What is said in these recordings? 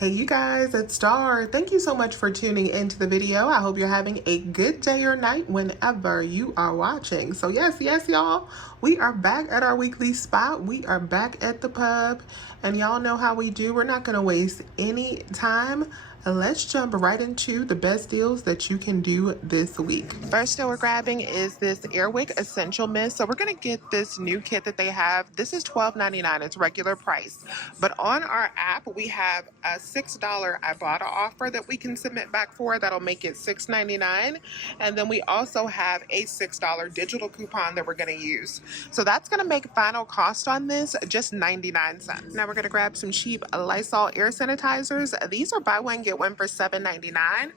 Hey you guys, it's Star. Thank you so much for tuning into the video. I hope you're having a good day or night whenever you are watching. So yes, y'all, we are back at our weekly spot. We are back at the pub, and y'all know how we do. We're not gonna waste any time. Let's jump right into the best deals that you can do this week. First deal we're grabbing is this Airwick Essential Mist. So we're gonna get this new kit that they have. This is $12.99. It's regular price. But on our app, we have a $6 Ibotta offer that we can submit back for. That'll make it $6.99. And then we also have a $6 digital coupon that we're gonna use. So that's gonna make final cost on this just 99 cents. Now we're gonna grab some cheap Lysol air sanitizers. These are buy one, get one for $7.99.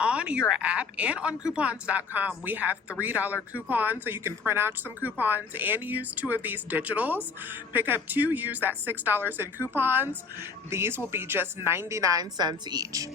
On your app and on coupons.com, we have $3 coupons, so you can print out some coupons and use two of these digitals. Pick up two, use that $6 in coupons. These will be just 99 cents each.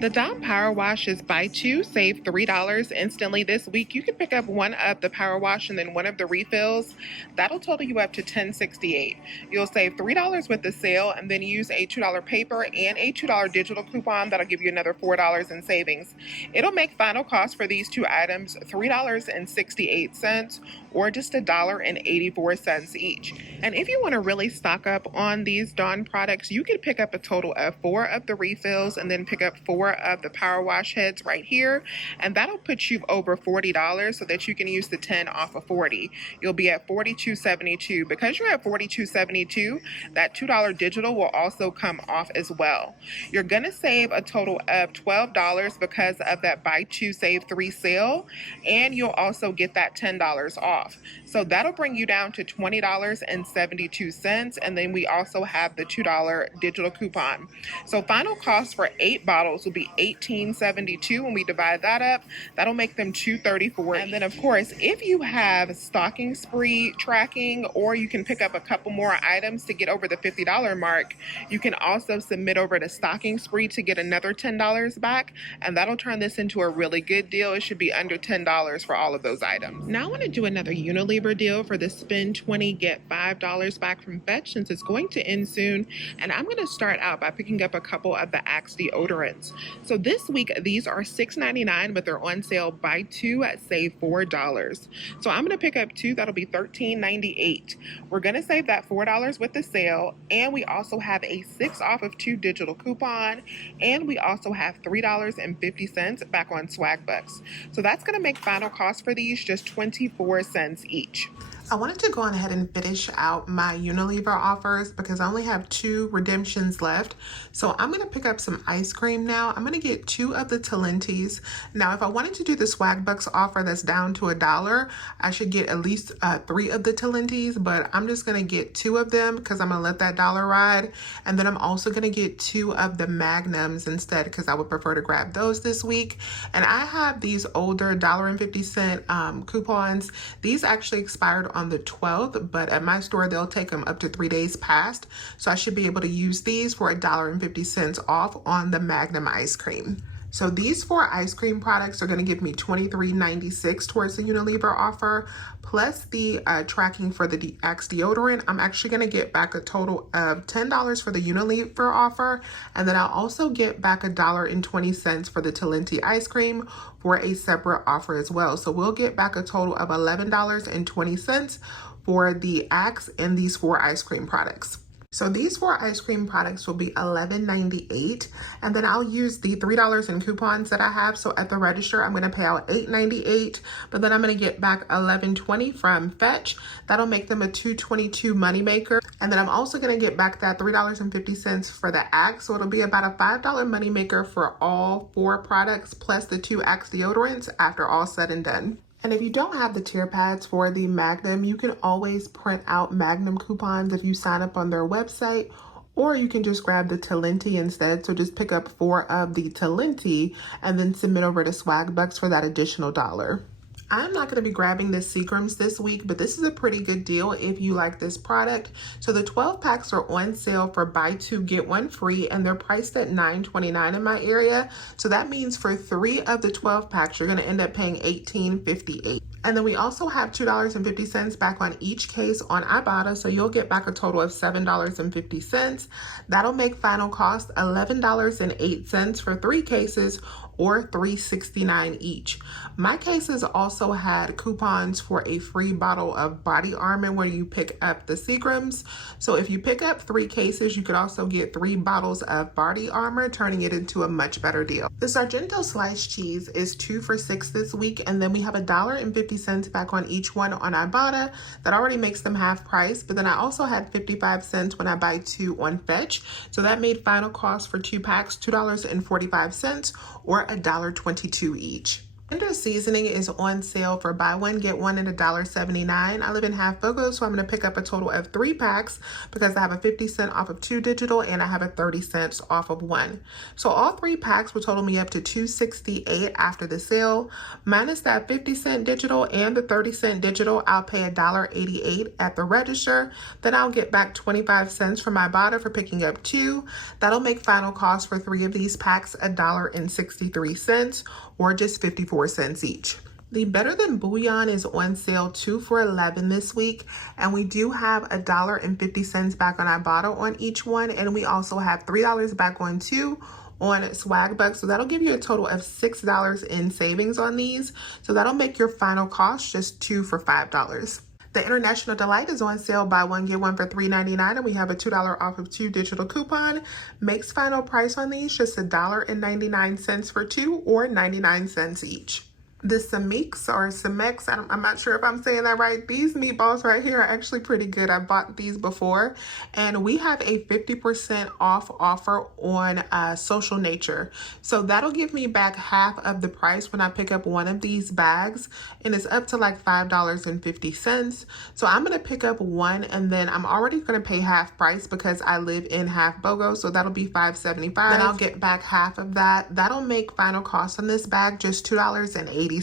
The Dawn Power Wash is buy two, save $3 instantly this week. You can pick up one of the Power Wash and then one of the refills. That'll total you up to $10.68. You'll save $3 with the sale and then use a $2 paper and a $2 digital coupon. That'll give you another $4 in savings. It'll make final cost for these two items $3.68 or just $1.84 each. And if you want to really stock up on these Dawn products, you can pick up a total of 4 of the refills and then pick up 4 of the Power Wash heads right here, and that'll put you over $40 so that you can use the 10 off of 40. You'll be at $42.72. Because you're at $42.72, that $2 digital will also come off as well. You're gonna save a total of $12 because of that buy two save three sale, and you'll also get that $10 off. So that'll bring you down to $20.72, and then we also have the $2 digital coupon. So final cost for 8 bottles will be $18.72. When we divide that up, that'll make them $2.34. And then of course, if you have stocking spree tracking, or you can pick up a couple more items to get over the $50 mark, you can also submit over to stocking spree to get another $10 back, and that'll turn this into a really good deal. It should be under $10 for all of those items. Now I want to do another Unilever deal for the spend 20 get $5 back from Fetch, since it's going to end soon, and I'm going to start out by picking up a couple of the Axe deodorants. So this week these are $6.99, but they're on sale. Buy two, save $4. So I'm going to pick up two. That'll be $13.98. We're going to save that $4 with the sale, and we also have a 6 off of 2 digital coupon, and we also have $3.50 back on swag bucks. So that's going to make final cost for these just 24 cents each. I wanted to go on ahead and finish out my Unilever offers because I only have 2 redemptions left. So I'm going to pick up some ice cream now. I'm going to get 2 of the Talentis. Now, if I wanted to do the swag bucks offer that's down to $1, I should get at least 3 of the Talentis, but I'm just going to get 2 of them because I'm going to let that dollar ride. And then I'm also going to get 2 of the Magnums instead because I would prefer to grab those this week. And I have these older $1.50 coupons. These actually expired on the 12th, but at my store they'll take them up to 3 days past, so I should be able to use these for $1.50 off on the Magnum ice cream. So these 4 ice cream products are going to give me $23.96 towards the Unilever offer, plus the tracking for the Axe deodorant. I'm actually going to get back a total of $10 for the Unilever offer, and then I'll also get back $1.20 for the Talenti ice cream for a separate offer as well. So we'll get back a total of $11.20 for the Axe and these 4 ice cream products. So these 4 ice cream products will be $11.98, and then I'll use the $3 in coupons that I have. So at the register, I'm going to pay out $8.98, but then I'm going to get back $11.20 from Fetch. That'll make them a $2.22 moneymaker. And then I'm also going to get back that $3.50 for the Axe. So it'll be about a $5 moneymaker for all 4 products, plus the 2 Axe deodorants after all said and done. And if you don't have the tier pads for the Magnum, you can always print out Magnum coupons if you sign up on their website, or you can just grab the Talenti instead. So just pick up 4 of the Talenti and then submit over to swag bucks for that additional $1. I'm not going to be grabbing the Seagrams this week, but this is a pretty good deal if you like this product. So the 12 packs are on sale for buy 2 get 1 free, and they're priced at $9.29 in my area. So that means for 3 of the 12 packs, you're going to end up paying $18.58. And then we also have $2.50 back on each case on Ibotta, so you'll get back a total of $7.50. That'll make final cost $11.08 for 3 cases, or $3.69 each. My cases also had coupons for a free bottle of body armor when you pick up the Seagrams. So if you pick up 3 cases, you could also get 3 bottles of body armor, turning it into a much better deal. The Sargento sliced cheese is 2 for $6 this week, and then we have $1.50 back on each one on Ibotta. That already makes them half price, but then I also had 55 cents when I buy 2 on Fetch. So that made final cost for 2 packs $2.45, or $1.22 each. Tender seasoning is on sale for buy one, get one at $1.79. I live in half bogo, so I'm going to pick up a total of 3 packs because I have a 50 cent off of 2 digital and I have a 30 cents off of 1. So all 3 packs will total me up to $2.68 after the sale. Minus that 50 cent digital and the 30 cent digital, I'll pay $1.88 at the register. Then I'll get back 25 cents from Ibotta for picking up 2. That'll make final cost for 3 of these packs $1.63, or just 54 cents each. The Better Than Bouillon is on sale 2 for $11 this week, and we do have $1.50 back on Ibotta on each one, and we also have $3 back on 2 on Swagbucks, so that'll give you a total of $6 in savings on these. So that'll make your final cost just 2 for $5. The International Delight is on sale, buy one, get one for $3.99, and we have a $2 off of 2 digital coupon. Makes final price on these just $1.99 for 2, or 99 cents each. The Samex or Samex, I'm not sure if I'm saying that right. These meatballs right here are actually pretty good. I bought these before, and we have a 50% off offer on Social Nature. So that'll give me back half of the price when I pick up one of these bags, and it's up to like $5.50. So I'm gonna pick up one, and then I'm already gonna pay half price because I live in half BOGO, so that'll be $5.75. Then I'll get back half of that. That'll make final cost on this bag just $2.87.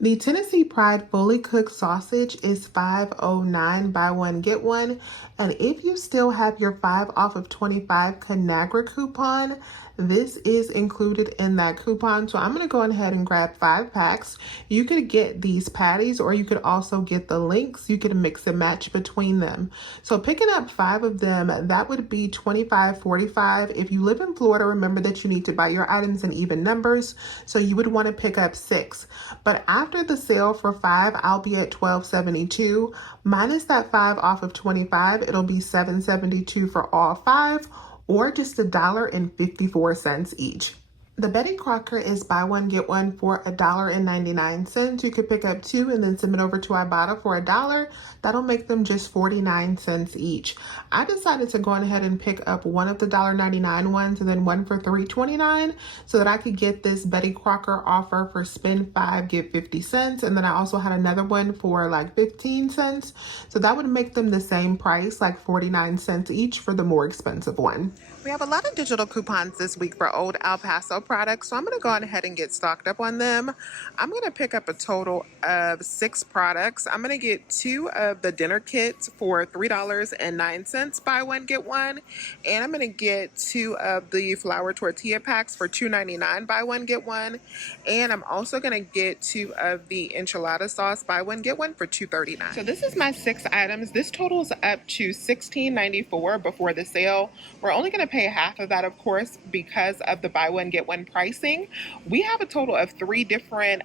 The Tennessee Pride fully cooked sausage is $5.09, buy one, get one. And if you still have your 5 off of 25 Conagra coupon, this is included in that coupon. So I'm going to go ahead and grab 5 packs. You could get these patties, or you could also get the links. You could mix and match between them. So picking up 5 of them, that would be $25.45. If you live in Florida, remember that you need to buy your items in even numbers. So you would want to pick up 6. But after the sale for 5, I'll be at $12.72. Minus that 5 off of 25, it'll be $7.72 for all 5, or just $1.54 each. The Betty Crocker is buy one, get one for $1.99. You could pick up 2 and then submit over to Ibotta for $1. That'll make them just 49 cents each. I decided to go ahead and pick up one of the $1.99 ones and then one for $3.29 so that I could get this Betty Crocker offer for spend 5, get 50 cents. And then I also had another one for like 15 cents. So that would make them the same price, like 49 cents each for the more expensive one. We have a lot of digital coupons this week for Old El Paso products, so I'm going to go ahead and get stocked up on them. I'm going to pick up a total of 6 products. I'm going to get 2 of the dinner kits for $3.09, buy one, get one. And I'm going to get 2 of the flour tortilla packs for $2.99, buy one, get one. And I'm also going to get 2 of the enchilada sauce, buy one, get one for $2.39. So this is my 6 items. This totals up to $16.94 before the sale. We're only going to pay half of that, of course, because of the buy one, get one pricing. We have a total of 3 different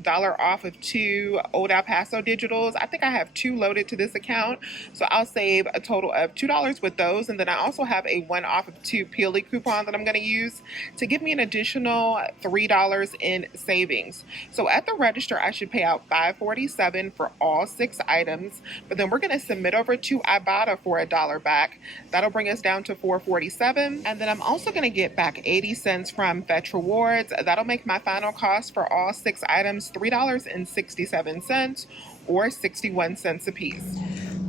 dollar off of 2 Old El Paso digitals. I think I have 2 loaded to this account, so I'll save a total of $2 with those. And then I also have a 1 off of 2 Peely coupon that I'm going to use to give me an additional $3 in savings. So at the register, I should pay out $5.47 for all 6 items, but then we're going to submit over to Ibotta for $1 back. That'll bring us down to $4.47. And then I'm also going to get back 80 cents from Fetch Rewards. That'll make my final cost for all 6 items $3.67, or 61 cents a piece.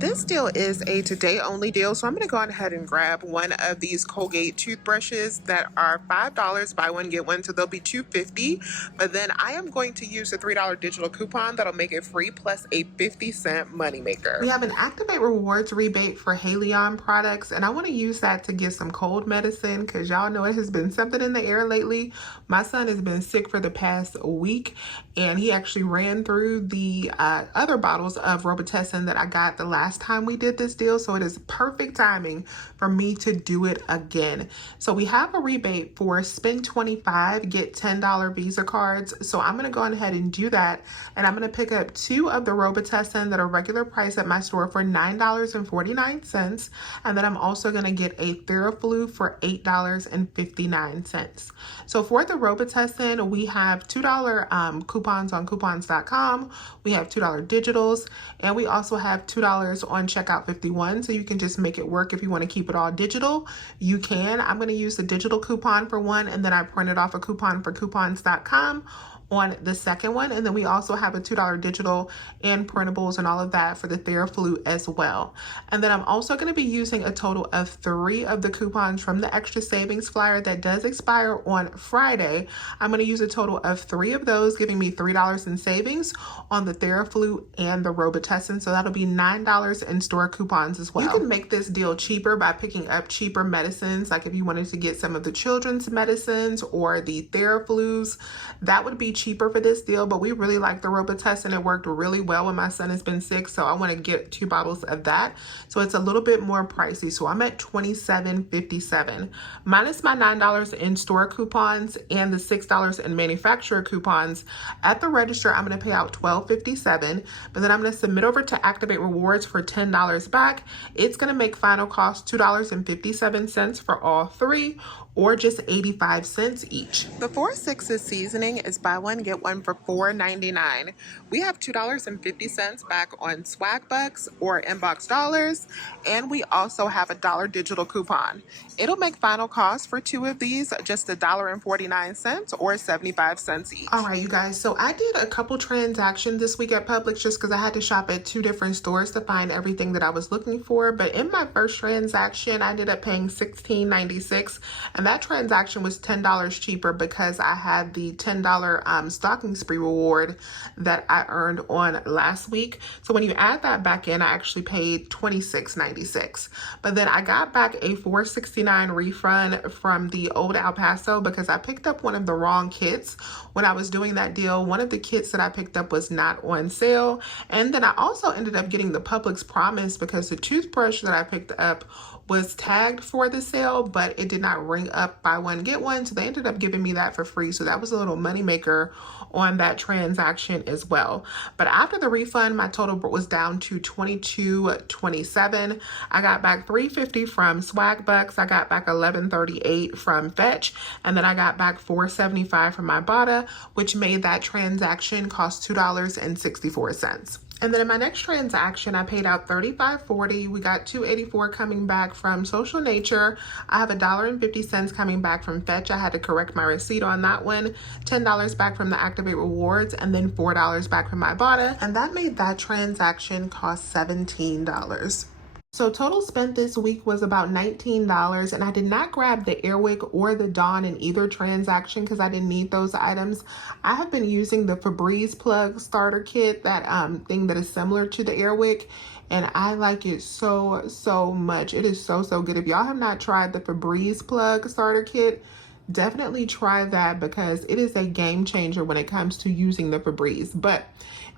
this deal is a today only deal, so I'm going to go ahead and grab one of these Colgate toothbrushes that are $5 buy one get one, so they'll be $2.50. But then I am going to use a $3 digital coupon that'll make it free plus a 50-cent moneymaker. We have an Activate Rewards rebate for Haleon products, and I want to use that to get some cold medicine because y'all know it has been something in the air lately. My son has been sick for the past week, and he actually ran through the other bottles of Robitussin that I got the last time we did this deal, so it is perfect timing for me to do it again. So we have a rebate for spend $25, get $10 Visa cards. So I'm going to go ahead and do that, and I'm going to pick up 2 of the Robitussin that are regular price at my store for $9.49, and then I'm also going to get a Theraflu for $8.59. So for the Robitussin, we have $2 coupons on coupons.com. We have $2 digitals, and we also have $2 on checkout 51. So you can just make it work if you want to keep it all digital. You can. I'm going to use the digital coupon for one, and then I printed off a coupon for coupons.com on the second one. And then we also have a $2 digital and printables and all of that for the Theraflu as well. And then I'm also going to be using a total of 3 of the coupons from the extra savings flyer that does expire on Friday. I'm going to use a total of 3 of those, giving me $3 in savings on the Theraflu and the Robitussin. So that'll be $9 in store coupons as well. You can make this deal cheaper by picking up cheaper medicines. Like if you wanted to get some of the children's medicines or the Theraflus, that would be cheaper for this deal, but we really like the Robitussin. It worked really well when my son has been sick, so I want to get 2 bottles of that. So it's a little bit more pricey. So I'm at $27.57 minus my $9 in store coupons and the $6 in manufacturer coupons. At the register, I'm going to pay out $12.57, but then I'm going to submit over to Activate Rewards for $10 back. It's going to make final cost $2.57 for all 3, or just 85 cents each. The 4-6 seasoning is buy one get one for $4.99. We have $2.50 back on Swag Bucks or Inbox Dollars, and we also have a $1 digital coupon. It'll make final cost for 2 of these just $1.49 or 75 cents each. All right, you guys, so I did a couple transactions this week at Publix just because I had to shop at 2 different stores to find everything that I was looking for. But in my first transaction, I ended up paying $16.96, and that transaction was $10 cheaper because I had the $10 stocking spree reward that I earned on last week. So when you add that back in, I actually paid $26.96. But then I got back a $4.69 refund from the old El Paso because I picked up one of the wrong kits when I was doing that deal. One of the kits that I picked up was not on sale. And then I also ended up getting the Publix Promise because the toothbrush that I picked up was tagged for the sale, but it did not ring up buy one get one, so they ended up giving me that for free. So that was a little money maker on that transaction as well. But after the refund, my total was down to $22.27. I got back $3.50 from Swag Bucks. I got back $11.38 from Fetch, and then I got back $4.75 from Ibotta, which made that transaction cost $2.64. And then in my next transaction, I paid out $35.40. We got $2.84 coming back from Social Nature. I have $1.50 coming back from Fetch. I had to correct my receipt on that one. $10 back from the Activate Rewards, and then $4 back from Ibotta. And that made that transaction cost $17. So total spent this week was about $19, and I did not grab the Airwick or the Dawn in either transaction because I didn't need those items. I have been using the Febreze plug starter kit, that thing that is similar to the Airwick, and I like it so much. It is so good. If y'all have not tried the Febreze plug starter kit, definitely try that because it is a game changer when it comes to using the Febreze. But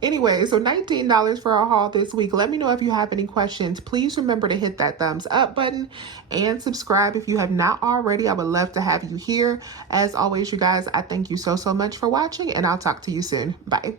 anyway, so $19 for our haul this week. Let me know if you have any questions. Please remember to hit that thumbs up button and subscribe if you have not already. I would love to have you here. As always, you guys, I thank you so much for watching, and I'll talk to you soon. Bye.